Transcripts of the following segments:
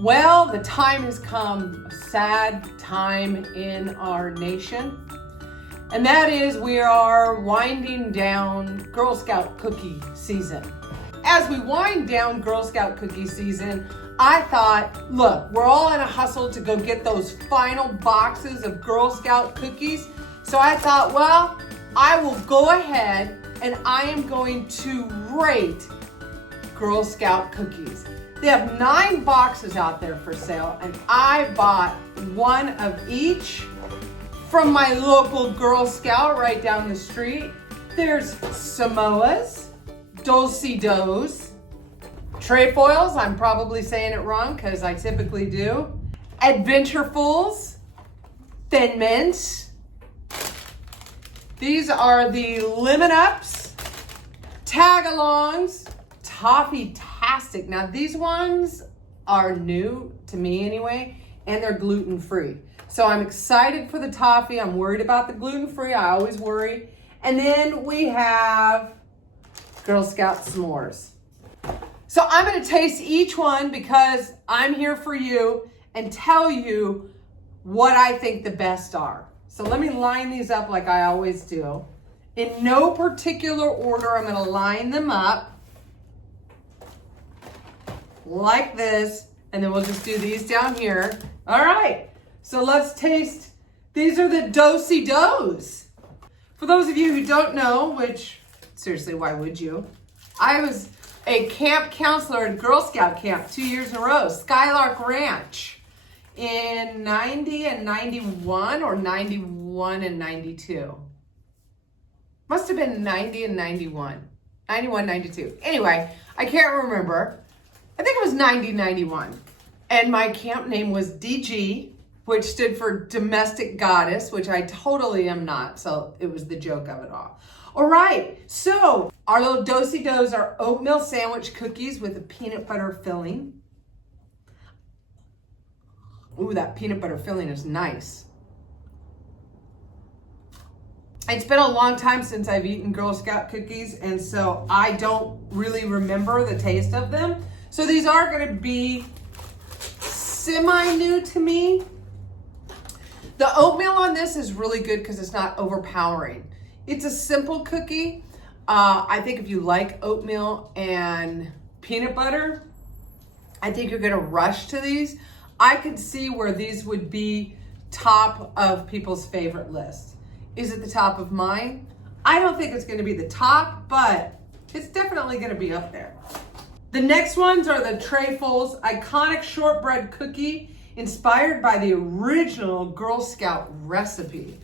Well, the time has come, a sad time in our nation. And that is we are winding down Girl Scout cookie season. As we wind down Girl Scout cookie season, I thought, look, we're all in a hustle to go get those final boxes of Girl Scout cookies. So I thought, well, I will go ahead and I am going to rate Girl Scout cookies. They have 9 boxes out there for sale, and I bought one of each from my local Girl Scout right down the street. There's Samoas, Dulce-Doughs, Trefoils, I'm probably saying it wrong because I typically do, Adventurefuls, Thin Mints. These are the Lemon Ups, Tagalongs, Toffee-tastic. Now these ones are new to me anyway, and they're gluten-free. So I'm excited for the toffee. I'm worried about the gluten-free. I always worry. And then we have Girl Scout s'mores. So I'm gonna taste each one because I'm here for you and tell you what I think the best are. So let me line these up like I always do. In no particular order, I'm gonna line them up like this, and then we'll just do these down here. All right, so let's taste. These are the Dulce-Doughs. For those of you who don't know, which seriously, why would you? I was a camp counselor at Girl Scout camp 2 years in a row, Skylark Ranch, in 90 and 91 or 91 and 92. Must have been 90 and 91. 91, 92. Anyway, I can't remember. I think it was 90, 91. And my camp name was DG, which stood for Domestic Goddess, which I totally am not. So it was the joke of it all. All right, so our little Dulce-Doughs are oatmeal sandwich cookies with a peanut butter filling. Ooh, that peanut butter filling is nice. It's been a long time since I've eaten Girl Scout cookies, and so I don't really remember the taste of them. So these are going to be semi-new to me. The oatmeal on this is really good because it's not overpowering. It's a simple cookie. I think if you like oatmeal and peanut butter, I think you're going to rush to these. I could see where these would be top of people's favorite list. Is it the top of mine? I don't think it's going to be the top, but it's definitely going to be up there. The next ones are the Trefoils iconic shortbread cookie inspired by the original Girl Scout recipe.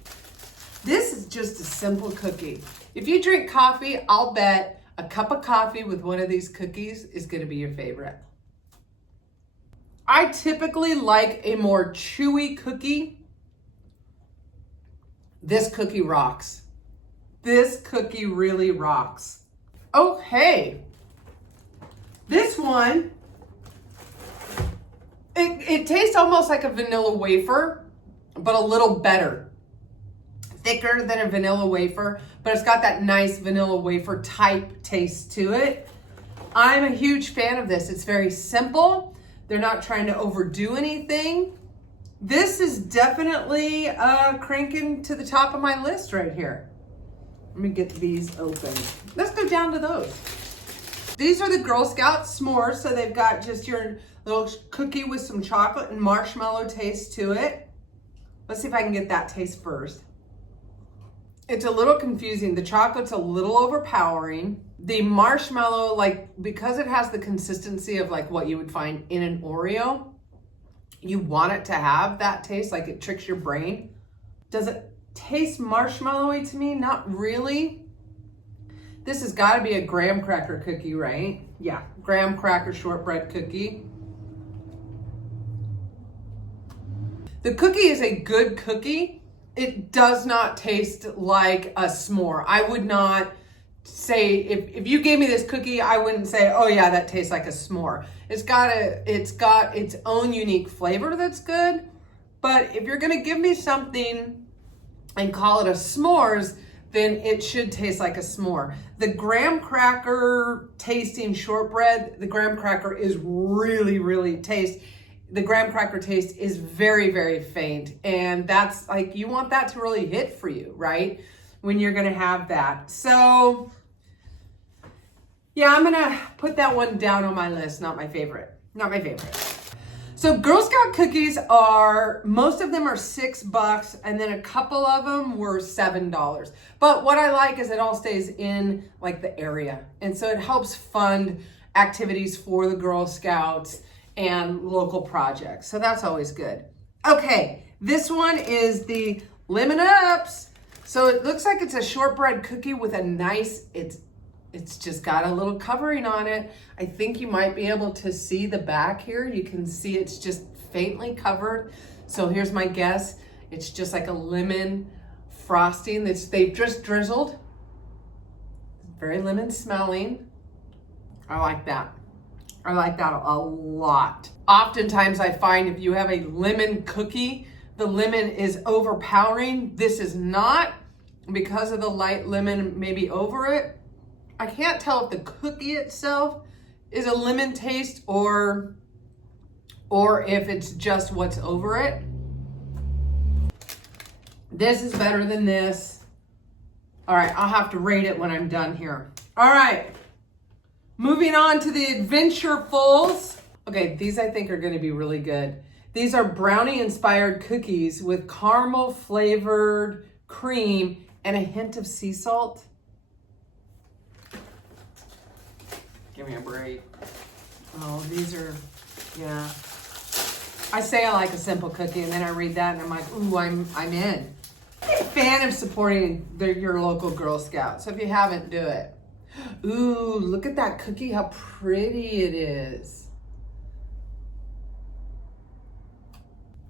This is just a simple cookie. If you drink coffee, I'll bet a cup of coffee with one of these cookies is going to be your favorite. I typically like a more chewy cookie. This cookie rocks. This cookie really rocks. Okay. This one, it tastes almost like a vanilla wafer, but a little better. Thicker than a vanilla wafer, but it's got that nice vanilla wafer type taste to it. I'm a huge fan of this. It's very simple. They're not trying to overdo anything. This is definitely cranking to the top of my list right here. Let me get these open. Let's go down to those. These are the Girl Scout s'mores, so they've got just your little cookie with some chocolate and marshmallow taste to it. Let's see if I can get that taste first. It's a little confusing. The chocolate's a little overpowering. The marshmallow, because it has the consistency of what you would find in an Oreo, you want it to have that taste, like it tricks your brain. Does it taste marshmallowy to me? Not really. This has got to be a graham cracker cookie, right? Yeah, graham cracker shortbread cookie. The cookie is a good cookie. It does not taste like a s'more. I would not say, if you gave me this cookie, I wouldn't say, oh yeah, that tastes like a s'more. It's got its own unique flavor that's good. But if you're gonna give me something and call it a s'mores, then it should taste like a s'more. The graham cracker tasting shortbread, the graham cracker is really, really the graham cracker taste is very, very faint. And that's like, you want that to really hit for you, right? When you're gonna have that. So yeah, I'm gonna put that one down on my list. Not my favorite, not my favorite. So Girl Scout cookies are, most of them are $6 and then a couple of them were $7. But what I like is it all stays in like the area. And so it helps fund activities for the Girl Scouts and local projects. So that's always good. Okay, this one is the Lemon Ups. So it looks like it's a shortbread cookie with a nice, it's just got a little covering on it. I think you might be able to see the back here. You can see it's just faintly covered. So here's my guess. It's just like a lemon frosting they've just drizzled. Very lemon smelling. I like that. I like that a lot. Oftentimes I find if you have a lemon cookie, the lemon is overpowering. This is not, because of the light lemon maybe over it. I can't tell if the cookie itself is a lemon taste or if it's just what's over it. This is better than this. All right, I'll have to rate it when I'm done here. All right, moving on to the Adventurefuls. Okay, these I think are gonna be really good. These are brownie inspired cookies with caramel flavored cream and a hint of sea salt. Give me a break. Oh, these are, yeah. I say I like a simple cookie and then I read that and I'm like, ooh, I'm in. I'm a fan of supporting your local Girl Scout. So if you haven't, do it. Ooh, look at that cookie, how pretty it is.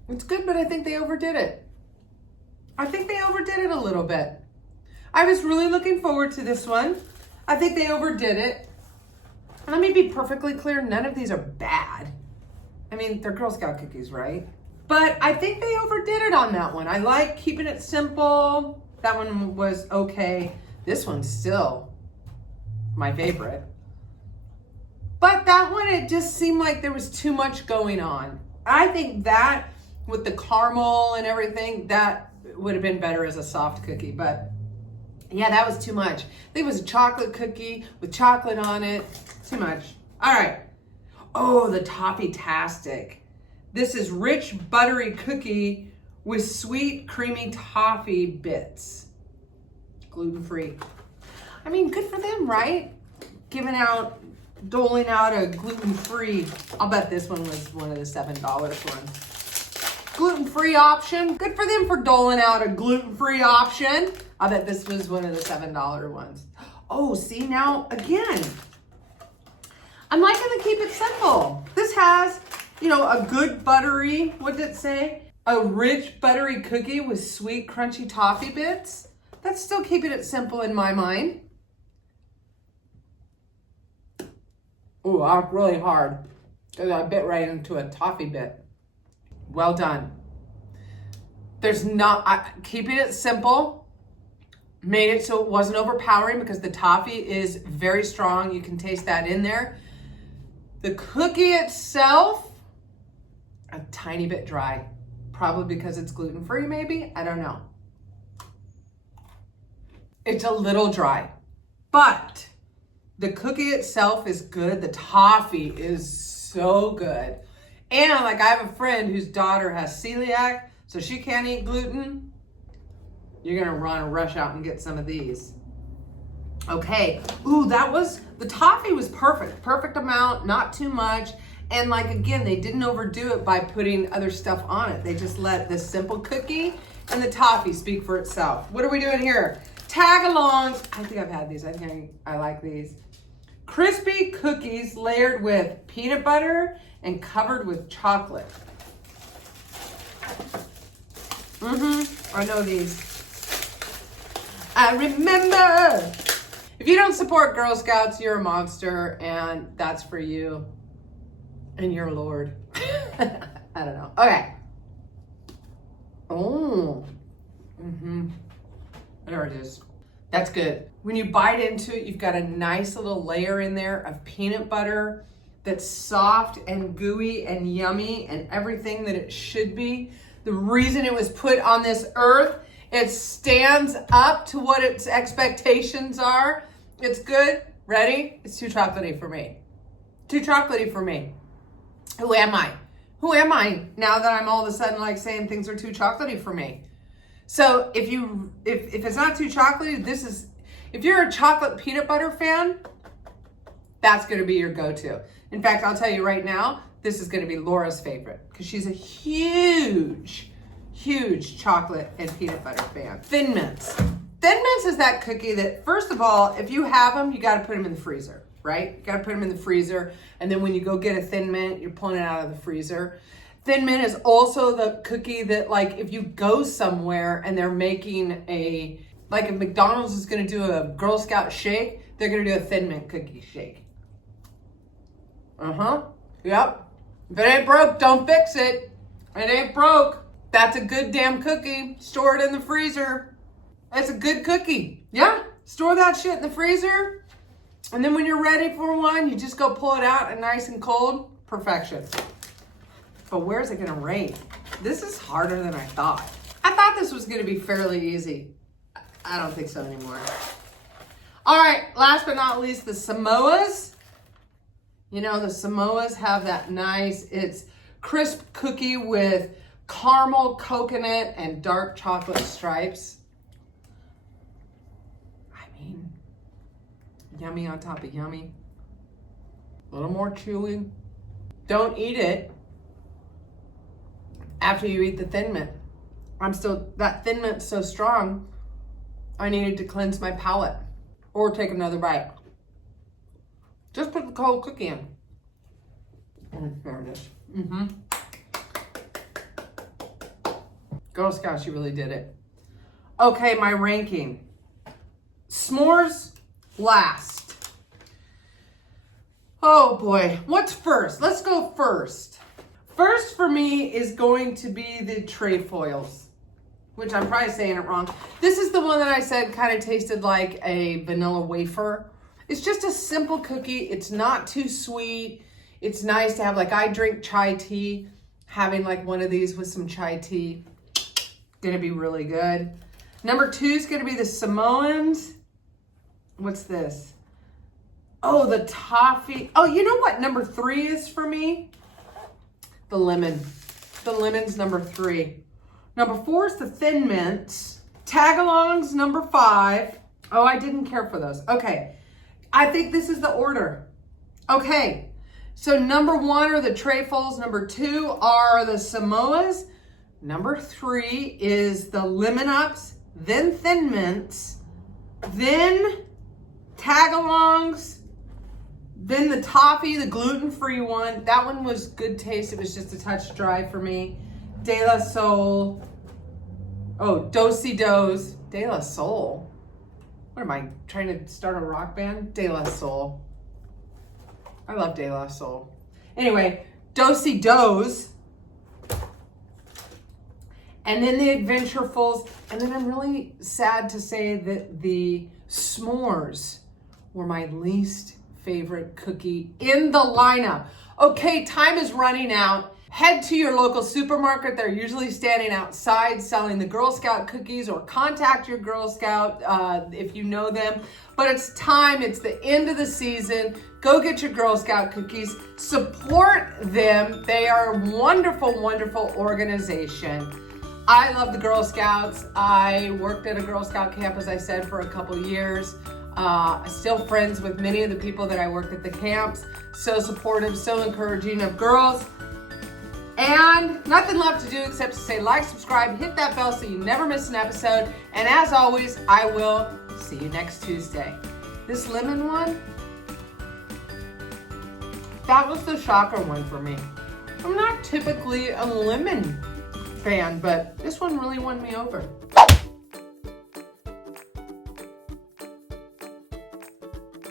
It's good, but I think they overdid it. I think they overdid it a little bit. I was really looking forward to this one. I think they overdid it. Let me be perfectly clear, none of these are bad. I mean, they're Girl Scout cookies, right? But I think they overdid it on that one. I like keeping it simple. That one was okay. This one's still my favorite. But that one, it just seemed like there was too much going on. I think that with the caramel and everything, that would have been better as a soft cookie, but yeah, that was too much. I think it was a chocolate cookie with chocolate on it. Too much. All right. Oh, the Toffee-tastic. This is rich, buttery cookie with sweet, creamy toffee bits. Gluten-free. I mean, good for them, right? Doling out a gluten-free. I'll bet this one was one of the $7 ones. Gluten-free option. Good for them for doling out a gluten-free option. I bet this was one of the $7 ones. Oh, see now, again, I'm liking to keep it simple. This has, you know, a good buttery, what did it say? A rich buttery cookie with sweet crunchy toffee bits. That's still keeping it simple in my mind. Ooh, that's really hard because I bit right into a toffee bit. Well done. Keeping it simple, made it so it wasn't overpowering because the toffee is very strong. You can taste that in there. The cookie itself, a tiny bit dry. Probably because it's gluten-free maybe, I don't know. It's a little dry, but the cookie itself is good. The toffee is so good. And like I have a friend whose daughter has celiac, so she can't eat gluten. You're gonna rush out and get some of these. Okay, ooh, the toffee was perfect. Perfect amount, not too much. And like, again, they didn't overdo it by putting other stuff on it. They just let the simple cookie and the toffee speak for itself. What are we doing here? Tag-alongs. I think I've had these. I think I like these. Crispy cookies layered with peanut butter and covered with chocolate. I know these. I remember. If you don't support Girl Scouts, you're a monster, and that's for you and your Lord. I don't know. Okay. Oh. There it is. That's good. When you bite into it, you've got a nice little layer in there of peanut butter that's soft and gooey and yummy and everything that it should be. The reason it was put on this earth, it stands up to what its expectations are. It's good. Ready? It's too chocolatey for me. Too chocolatey for me. Who am I? Who am I now that I'm all of a sudden like saying things are too chocolatey for me? So if it's not too chocolatey, if you're a chocolate peanut butter fan, that's going to be your go-to. In fact, I'll tell you right now, this is going to be Laura's favorite because she's a huge, huge chocolate and peanut butter fan. Thin Mints. Thin Mints is that cookie that, first of all, if you have them, you got to put them in the freezer, right? You got to put them in the freezer. And then when you go get a Thin Mint, you're pulling it out of the freezer. Thin Mint is also the cookie that, like, if you go somewhere and they're making like if McDonald's is going to do a Girl Scout shake, they're going to do a Thin Mint cookie shake. Yep. If it ain't broke, don't fix it. It ain't broke. That's a good damn cookie. Store it in the freezer. It's a good cookie. Yeah. Store that shit in the freezer. And then when you're ready for one, you just go pull it out and nice and cold. Perfection. But where's it going to rate? This is harder than I thought. I thought this was going to be fairly easy. I don't think so anymore. All right. Last but not least, the Samoas. You know, the Samoas have that nice, it's crisp cookie with caramel, coconut, and dark chocolate stripes. I mean, yummy on top of yummy. A little more chewy. Don't eat it after you eat the Thin Mint. That Thin Mint's so strong, I needed to cleanse my palate or take another bite. Just put the cold cookie in. There it is. Girl Scouts, you really did it. Okay, my ranking. S'mores last. Oh boy, what's first? Let's go first. First for me is going to be the trefoils, which I'm probably saying it wrong. This is the one that I said kind of tasted like a vanilla wafer. It's just a simple cookie. It's not too sweet. It's nice to have, like, I drink chai tea. Having like one of these with some chai tea, gonna be really good. Number 2 is gonna be the Samoans. What's this? Oh, the toffee. Oh, you know what number 3 is for me? The lemon. The lemon's number 3. Number 4 is the Thin Mints. Tagalongs, number 5. Oh, I didn't care for those. Okay. I think this is the order. Okay, so number 1 are the trefoils. Number 2 are the Samoas. Number 3 is the Lemon Ups, then Thin Mints, then Tagalongs, then the toffee, the gluten-free one. That one was good taste. It was just a touch dry for me. De La Soul. Oh, Do-Si-Dos. De La Soul. What am I, trying to start a rock band? De La Soul. I love De La Soul. Anyway, Do-Si-Dos. And then the Adventurefuls. And then I'm really sad to say that the S'mores were my least favorite cookie in the lineup. Okay, time is running out. Head to your local supermarket. They're usually standing outside selling the Girl Scout cookies, or contact your Girl Scout if you know them. But it's time. It's the end of the season. Go get your Girl Scout cookies. Support them. They are a wonderful, wonderful organization. I love the Girl Scouts. I worked at a Girl Scout camp, as I said, for a couple years. Still friends with many of the people that I worked at the camps. So supportive, so encouraging of girls. And nothing left to do except to say like, subscribe, hit that bell so you never miss an episode. And as always, I will see you next Tuesday. This lemon one, that was the shocker one for me. I'm not typically a lemon fan, but this one really won me over.